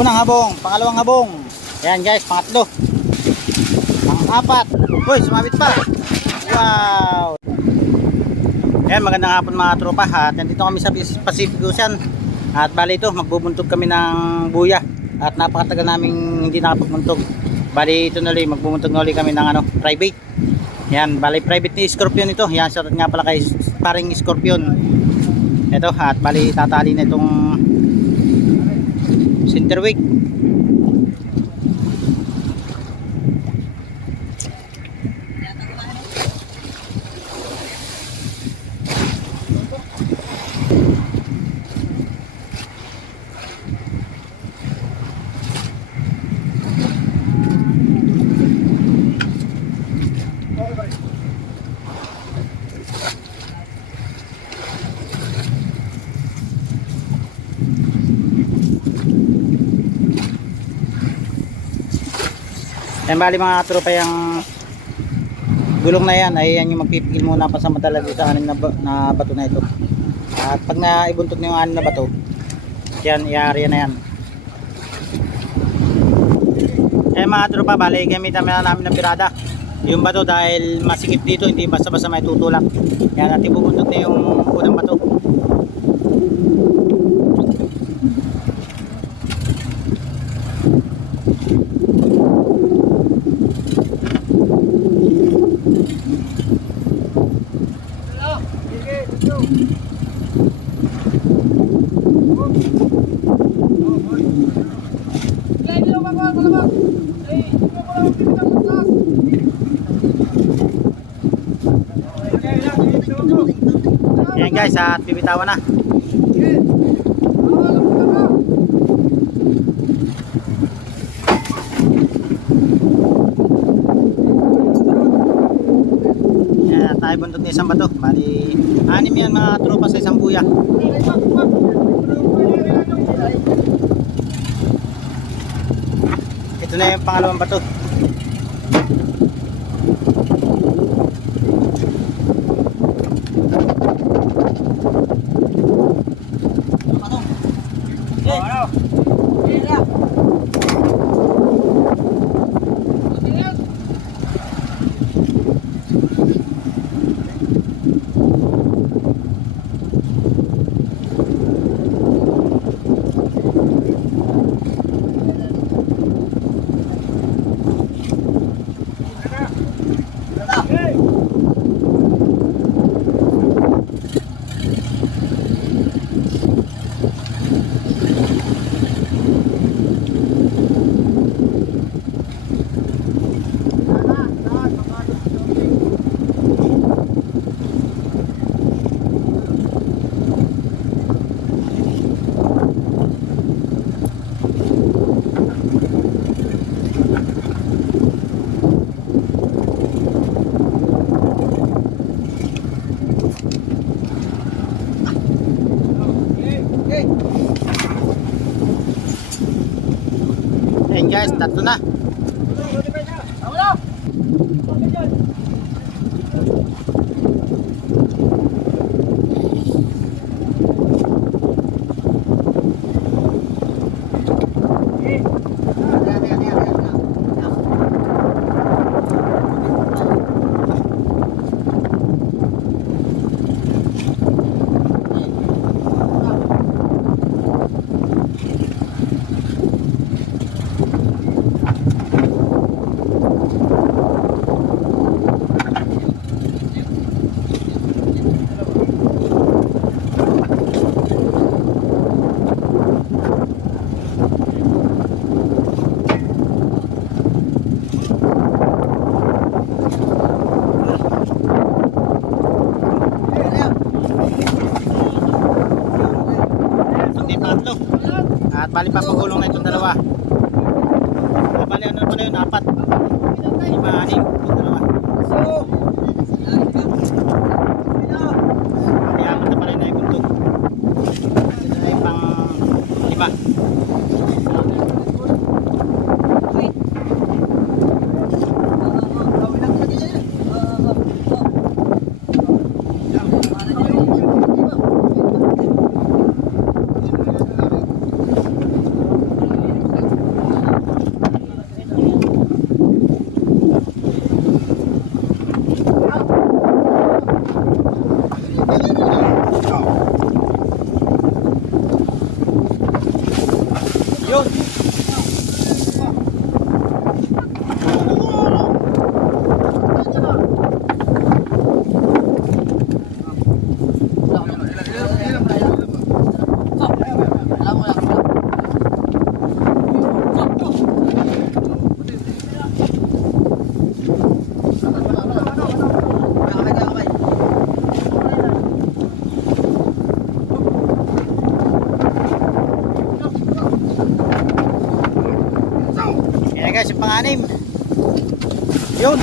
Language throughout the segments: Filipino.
Unang habong, pangalawang habong. Yan guys, pangatlo. Pang-apat. Uy, sumabit pa. Wow. Yan, magandang hapon mga tropa. At nandito kami sa Pacific Ocean. At bali ito, magbubuntog kami ng buya. At napakatagal naming hindi nakapagbuntog. Bali ito na ulit, magbubuntog na ulit kami ng ano, private. Yan, bali private ni Scorpion ito. Yan, shoutout nga pala kay paring Scorpion. Ito, at bali tatali na itong center wig. Yan bali mga tropa yung gulong na yan ay yan yung magpipigil muna pa sa madala dito sa anim na, na bato na ito. At pag naibuntot na yung anim na bato, yan, iari na yan. Eh mga tropa, bali gamitan na namin ng pirada. Yung bato dahil masikip dito, hindi basta-basta may tutulak. Yan, at ibubuntot na yung unang bato. Guys, at bibitawan na. Yan, tayo buntot na isang bato. Bali, anim yan mga tropa sa isang buya. Ito na yung pangalawang bato. Yan guys, tatlo na. Hindi tatlo. At bali pa pagulong na itong dalawa. Ah, bali ano pa na yun? Apat. Lima, anim. Itong dalawa. Bali apat na pala na ibuntot. Ito na yung pang lima. Pang-anim. Yun.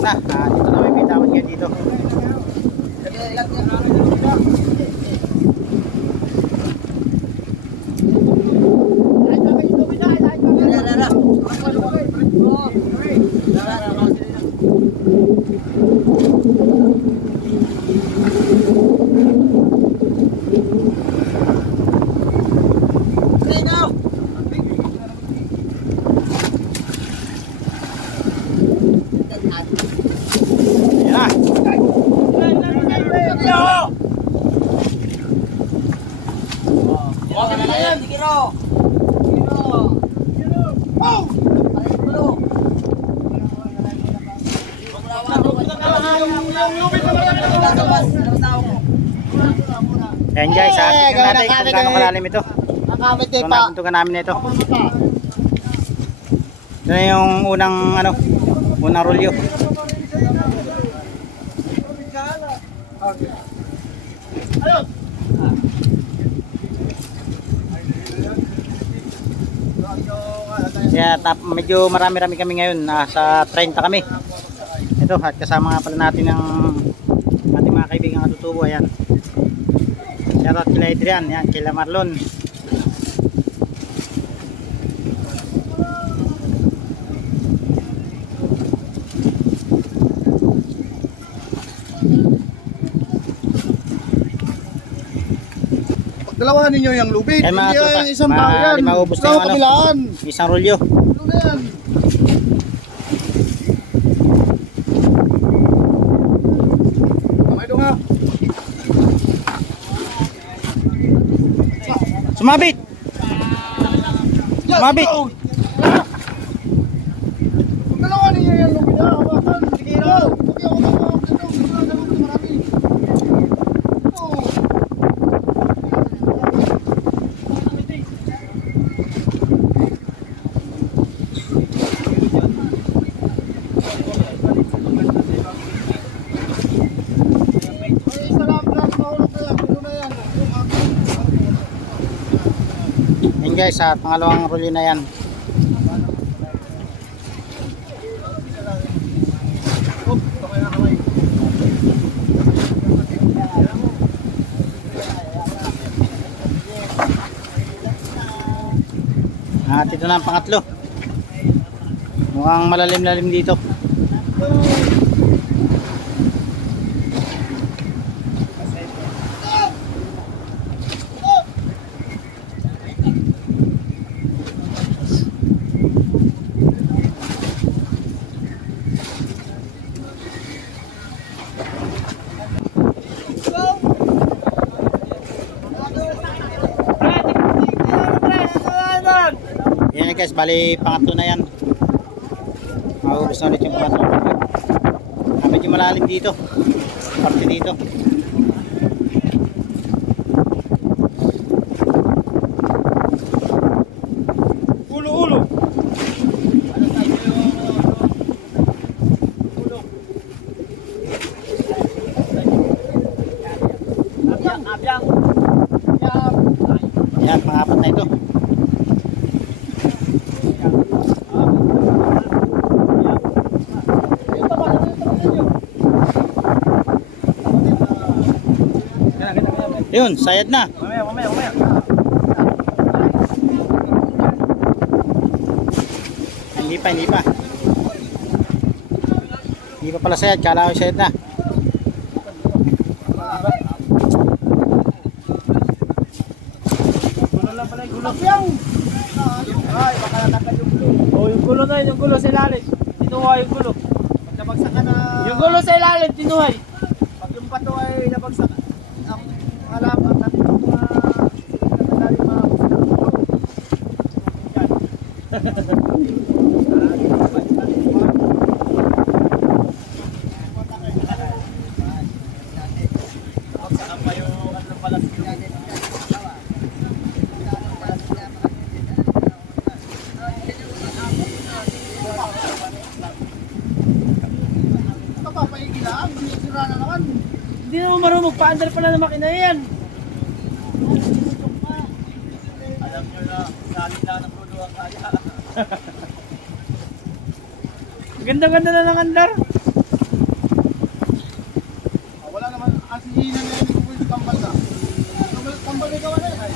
Na, ah, dito na may bitawan ngayon dito. Ayan na. Ayan guys, ha, Eh, tingnan ang kay- kalalim ito. Nakamit eh na, pa. tuntukan namin ito. Ito na yung unang, ano, unang rolyo. Kaya tap, medyo marami-rami kami ngayon, nasa 30 kami. Ito, at kasama nga pala natin ng ating mga kaibigan katutubo, ayan. Shoutout kila Adrian, yan, kila Marlon. Dalawa ninyo yung lubid. Eh, mga Hindi tropa, yan, isang tao yan. na Ikaw, yung ano. kabilaan. Isang rolyo. Ano na yan? Sumabit! Sumabit! Go! Dalawa ninyo yung lubid. ah, hawakan. Sige, go. Huwag yung hawakan mo. Dito, dito, dito, dito, marami. Oh. Ay, isa lang, lang, mahulog na yan. Ano na yan? Yung aking- Yan guys, at pangalawang rolyo na yan. At ito na ang pangatlo. Mukhang malalim-lalim dito. Bali pangatlo na yan. Maubos na ulit yung pangatlo. Medyo malalim dito. Parte dito. Ulo, ulo. Yan, pangapat na ito. Yun, sayad na. Mamaya, mamaya, mamaya. Hindi pa, hindi pa. Hindi pa pala sayad, kala ko sayad na. Ay, baka natanggal yung ulo. Oh, yung gulo na yun, yung gulo sa ilalim. Tinuha yung gulo. Pagkabagsak ka na, Yung gulo sa ilalim, tinuhay. pag yung pato ay nabagsak, ang halaman at yung mga nakadali mga Kapapaigilaan, sinisira na naman. Hindi magpa-under pala ng makina yan. Alam nyo na, sa alita ng road Ganda-ganda na ng andar. Ah, Wala naman, kasi hina na yun, kung pwede kambal na. Kambal, kambal na gawa na yun. Ay.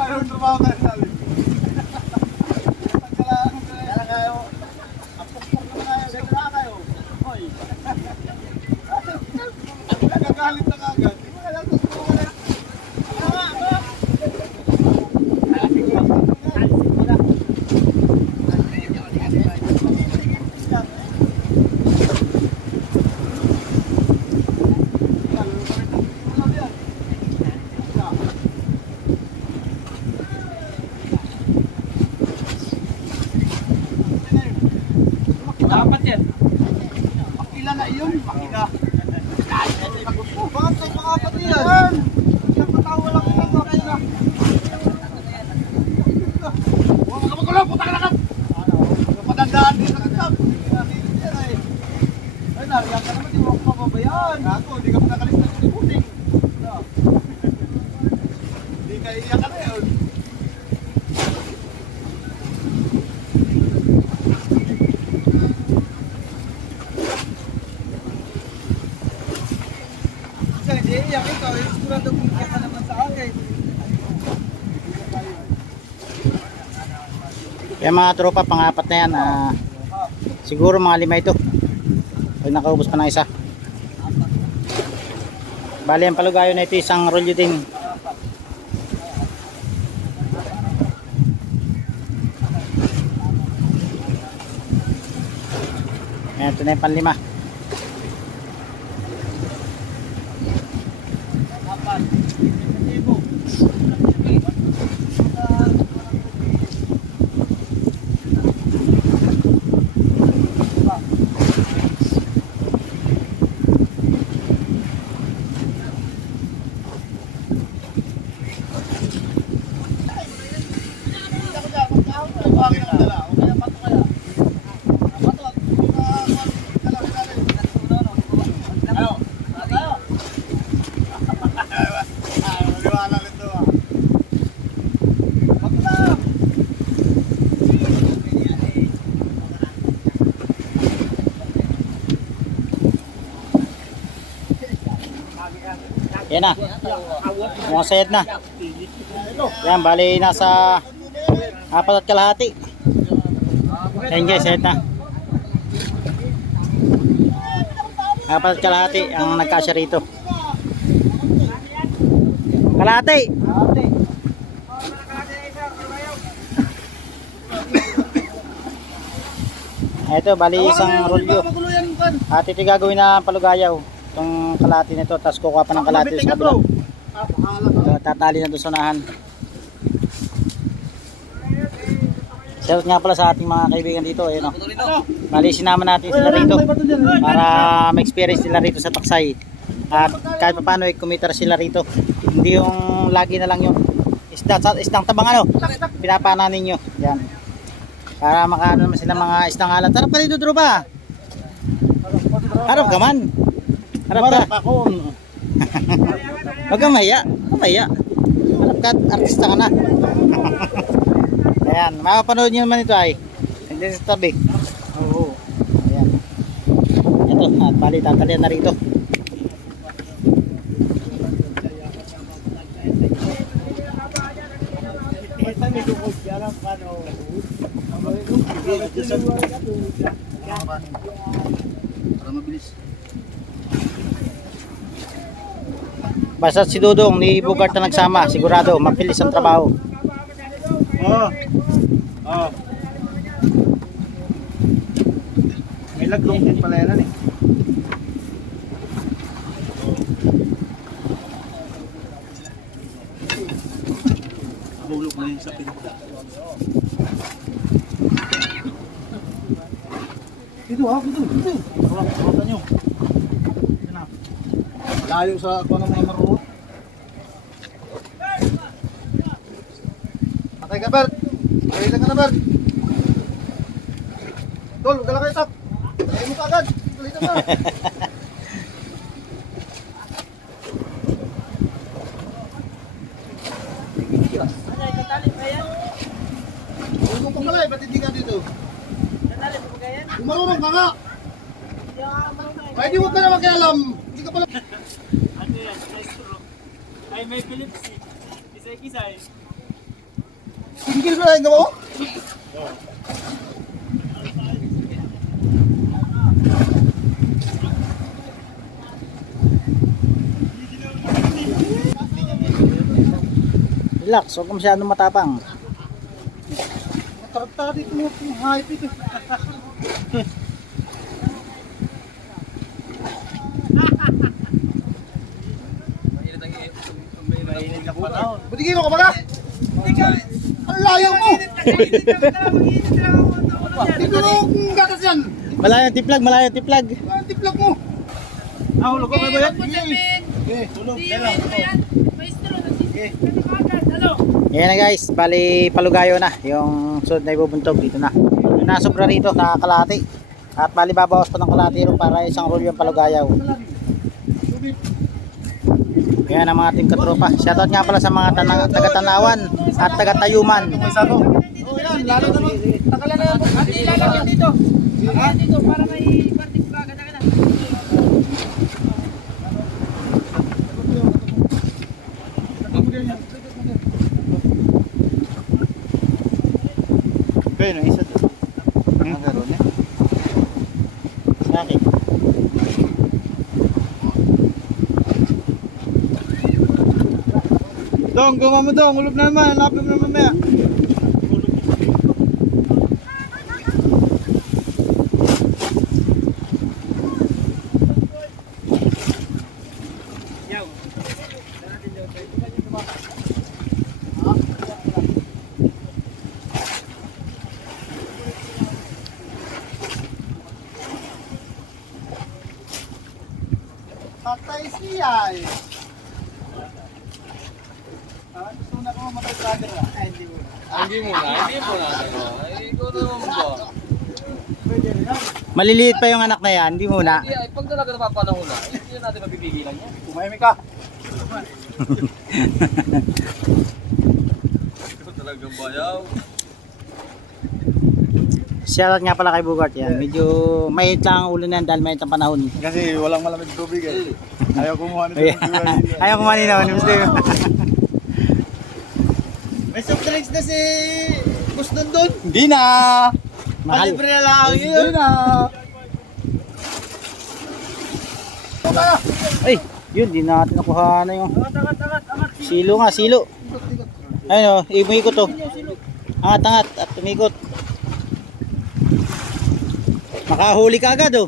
Ayun, trabaho tayo namin. Pagkala- Kaya kayo, apok-pok na kayo, ganda na kayo. Hoy. Nagagalit na kagad. Di ba kaya gusto mo na? Tama, ba? Dapat yan. Ilan na iyon? Makina. Bakit sa mga kapatid yan? Yung katawa lang yan, makina. Huwag ka magulo, puta ka na ka! Padandaan din sa katap. Ay, nariyan ka naman, di mo ako mababayaan. Ako, hindi ka pinakalis na kunibuting. Hindi ka iiyak ka na yun. Kasi hindi iiyak ikaw, eh, sigurado kung iiyak ka naman sa akin. Kaya mga tropa, pangapat na yan. ah, siguro mga lima ito. Pag nakaubos pa ng isa. Bali, ang palugayo na ito isang rolyo din. Ayan, ito na yung panlima. Tawagin ang dala. O kaya pato kaya. Pato. Dala, dala. Ano? Tayo. Ah, maniwala nito ah. Pato na. Yan na. Mukhang sayad na. Yan, bali nasa apat at kalahati. Yan guys, sayad na. Apat at kalahati ang nagkasya rito. Kalahati! Ito, bali isang rolyo. At ito gagawin na palugayaw. Itong kalahati nito, tapos kukuha pa ng kalahati sa kabila. Ah. So, tatali na doon sa unahan. Shout nga pala sa ating mga kaibigan dito. Ayun, oh. Bali, sinama natin sila rito para ma-experience sila rito sa Taksay. At kahit pa paano, eh, kumita sila rito. Hindi yung lagi na lang yung isda, isdang tabang ano, pinapana ninyo. Yan. Para makaano naman sila mga isdang alat. Harap ka dito, Druba. Harap ka man. Harap ka. Ako. Huwag kang mahiya. Huwag mahiya. Harap ka, artista ka na. Ayan, mapapanood nyo naman ito ay. Hindi sa tabi. Oo. Ayan. Ito, at bali tatalian na rito. Para mabilis. Basta si Dudong ni Bugart na nagsama, sigurado mapilis ang trabaho. Oo. Oo. May laglong din pala yan eh. Hulog na yun sa pinta. Dito ha, dito, dito. Hawak, hawakan nyo. Layo sa ako ng mga Sabar. Tol, dala kayo tap. Ay mo kagad. Dalitan na. Marunong ka nga! Ay, di mo ka na makialam! Hindi ka pala... Ano yan? Ay, may Philips. Kisay-kisay. Tingil ko na yung gawa mo. Relax, huwag ka masyadong matapang. Matarata dito mo yung hype ito. Mainit ka pa daw. Butigino ka ba ka? Ang layo mo! Dito na yung gatas yan! Malayo tiplag, malayo tiplag. Ang tiplak mo! Ah, hulog ko ba yan? Okay, tulog. Ayan na guys, bali palugayo na. Yung sunod na ibubuntog dito na. Yung nasobra rito sa kalati. At bali babawas pa ng kalati rin para isang roll yung palugayaw. Yan ang mga team katropa. Shoutout nga pala sa mga tana- taga-tanawan at taga-tayuman. Oh, yan, lalo na nun. Takalan na yan. Dito. Dito para may partikula. Ganda-ganda. Kaya no, isa. Hmm? Ang niya. Sa akin. Dong, guma mo dong. Ulog na naman. Hanapin mo na mamaya. Yaw. Patay siya eh. Ah, gusto na ko matay brother ah. Ay, hindi mo. Hindi mo na, hindi mo na. ano. Ay, ikaw naman ba? Pwede rin yan. Maliliit pa yung anak na yan, hindi muna. Hindi, ay, pag talaga napapanahon na, hindi na natin mapipigilan yan. Tumahimik ka. Talagang bayaw. Shoutout nga pala kay Bugart yan. Medyo mahit lang ang ulo na yan dahil mahit ang panahon. Kasi walang malamig tubig eh. Ayaw kumuha nito. Ay, ayaw naman. Muslim. May soft drinks na si Boss Dondon. Hindi na. Mahal. Kalibre na lang yun. Hindi na. Ay, yun, di natin nakuha na yung silo nga, silo. Ayun o, umikot o. Angat, angat at umikot. Makahuli ka agad o.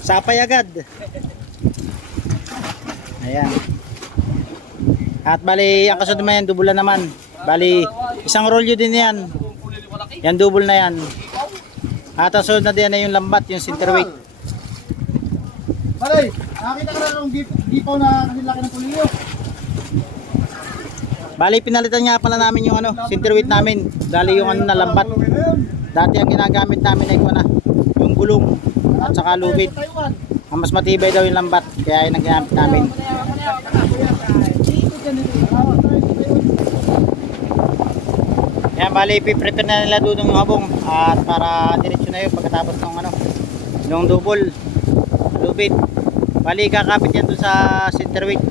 Sapay agad. Ayan. At bali, ang kasunod naman yan, dubulan naman. Bali, isang rolyo din yan. Yan, double na yan. At ang sunod na din na yung lambat, yung centerweight. Paray, nakakita ka na ng gip- gipaw na kasi laki ng pulilyo. Bali, pinalitan nga pala namin yung ano, centerweight namin. Dali yung ano na lambat. Dati ang ginagamit namin ay ano, yung gulong at saka lubid. Ang mas matibay daw yung lambat, kaya yun ang ginamit namin. Yan, bali, ipiprepare na nila doon yung habong at para diretsyo na yun pagkatapos ng ano, yung double lubid. Bali, kakapit yan doon sa centerweight.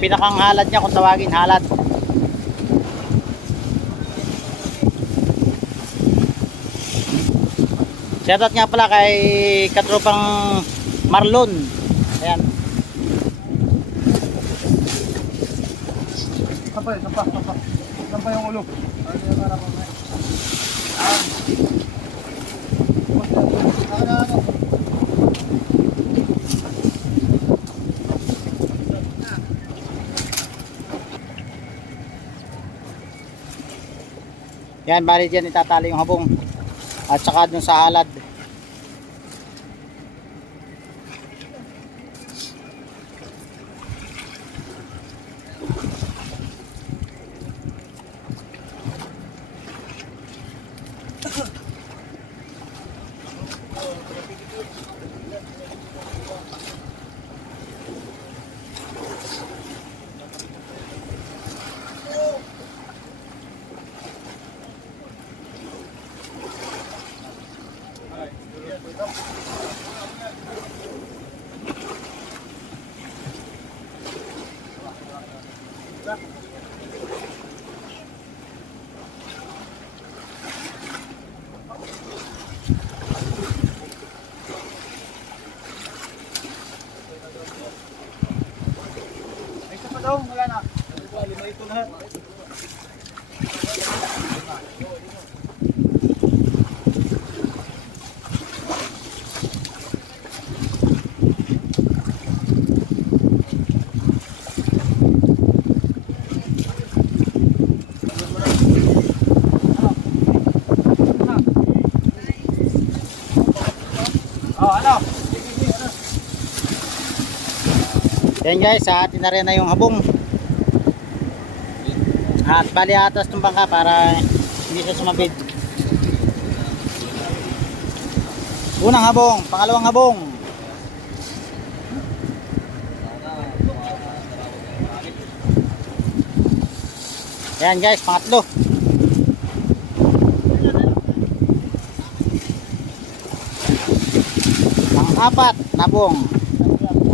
Pinakang halad niya kung tawagin halad. Shoutout nga pala kay katropang Marlon. Ayan. Sampay, sampay, sampay. Sampay yung ulo. Ano yung para pa? Yan, bali dyan itatali yung habong. At saka dun sa halad. Gracias. Yan guys, sa atin na rin na yung habong. At bali atas ng bangka para hindi siya sumabit. Unang habong, pangalawang habong. Yan guys, pangatlo. Pang-apat, nabong.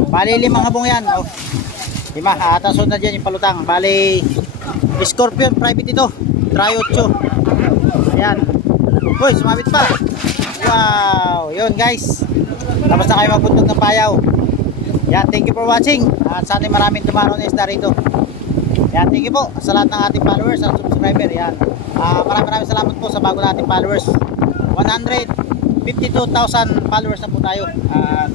Bali limang habong yan. Oh. Lima, at ang sunod na dyan yung palutang. Bali, Scorpion, private ito. Try 8. Ayan. Uy, sumabit pa. Wow, yun guys. Tapos na kayo magpuntog ng payaw. Yan, thank you for watching. At sana maraming tumaro na isda rito. Yan, thank you po sa lahat ng ating followers at subscriber. Yan. Ah, maraming maraming salamat po sa bago nating followers. 152,000 followers na po tayo. At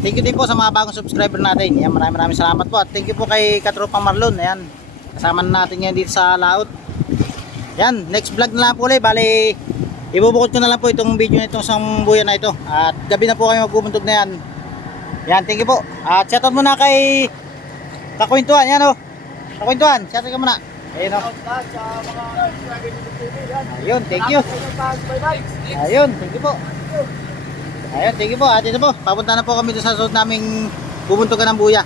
thank you din po sa mga bagong subscriber natin. Yan, maraming maraming salamat po. At thank you po kay Katropang Marlon. Ayan. Kasama na natin ngayon dito sa laot. Yan, next vlog na lang po ulit. Bali, ibubukod ko na lang po itong video nitong isang buya na ito. At gabi na po kayo magpupuntog na yan. Yan, thank you po. At shoutout muna kay Kakwentuhan. Yan o. Kakwentuhan, shoutout ka muna. Ayun o. Yan. Ayun, thank you. Ayun, thank you po. Ayun, thank you po. At po, papunta na po kami sa suot naming bubuntugan ng buya.